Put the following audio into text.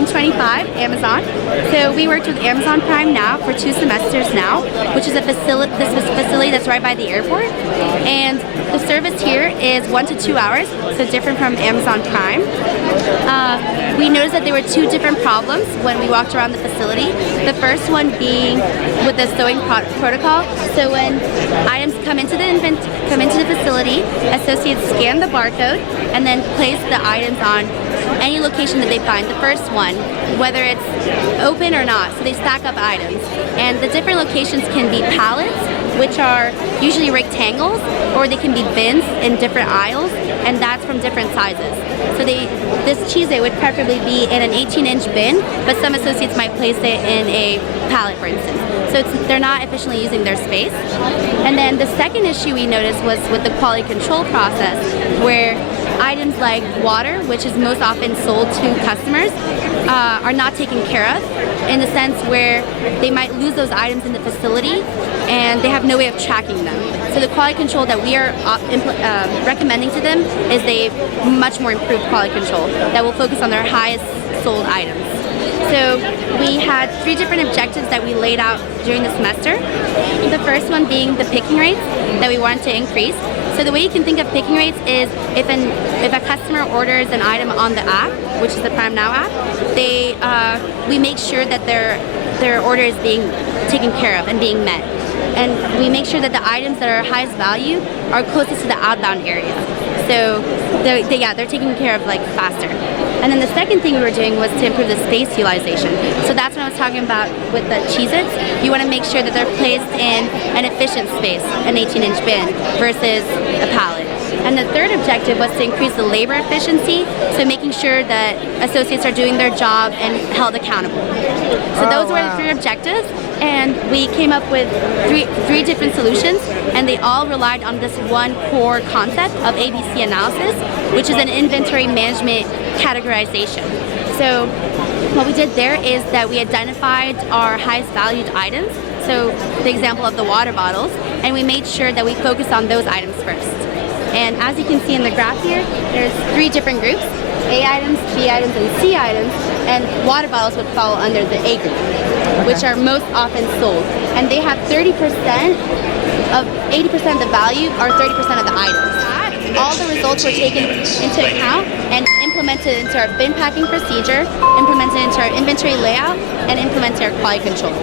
Team 25, Amazon. So we worked with Amazon Prime now for 2 semesters now, which is a facility that's right by the airport. And the service here is 1 to 2 hours, so different from Amazon Prime. We noticed that there were 2 different problems when we walked around the facility. The first one being with the sewing protocol. So when items come into the facility, associates scan the barcode and then place the items on any location that they find. The first one, whether it's open or not, so they stack up items. And the different locations can be pallets, which are usually rectangles, or they can be bins in different aisles, and that's from different sizes. So this cheese would preferably be in an 18-inch bin, but some associates might place it in a pallet, for instance. So they're not efficiently using their space. And then the second issue we noticed was with the quality control process, where items like water, which is most often sold to customers, are not taken care of, in the sense where they might lose those items in the facility and they have no way of tracking them. So the quality control that we are recommending to them is a much more improved quality control that will focus on their highest sold items. So we had 3 different objectives that we laid out during the semester. The first one being the picking rates that we wanted to increase. So the way you can think of picking rates is if a customer orders an item on the app, which is the Prime Now app, we make sure that their order is being taken care of and being met. And we make sure that the items that are highest value are closest to the outbound areas. So they're taken care of like faster. And then the second thing we were doing was to improve the space utilization. So that's what I was talking about with the Cheez-Its. You want to make sure that they're placed in an efficient space, an 18-inch bin, versus a pallet. And the third objective was to increase the labor efficiency, so making sure that associates are doing their job and held accountable. So those were the 3 objectives, and we came up with three different solutions, and they all relied on this one core concept of ABC analysis, which is an inventory management categorization. So what we did there is that we identified our highest valued items, so the example of the water bottles, and we made sure that we focused on those items first. And as you can see in the graph here, there's 3 different groups: A items, B items, and C items, and water bottles would fall under the A group, which are most often sold. And they have 80% of the value, or 30% of the items. All the results were taken into account and implemented into our bin packing procedure, implemented into our inventory layout, and implemented our quality control.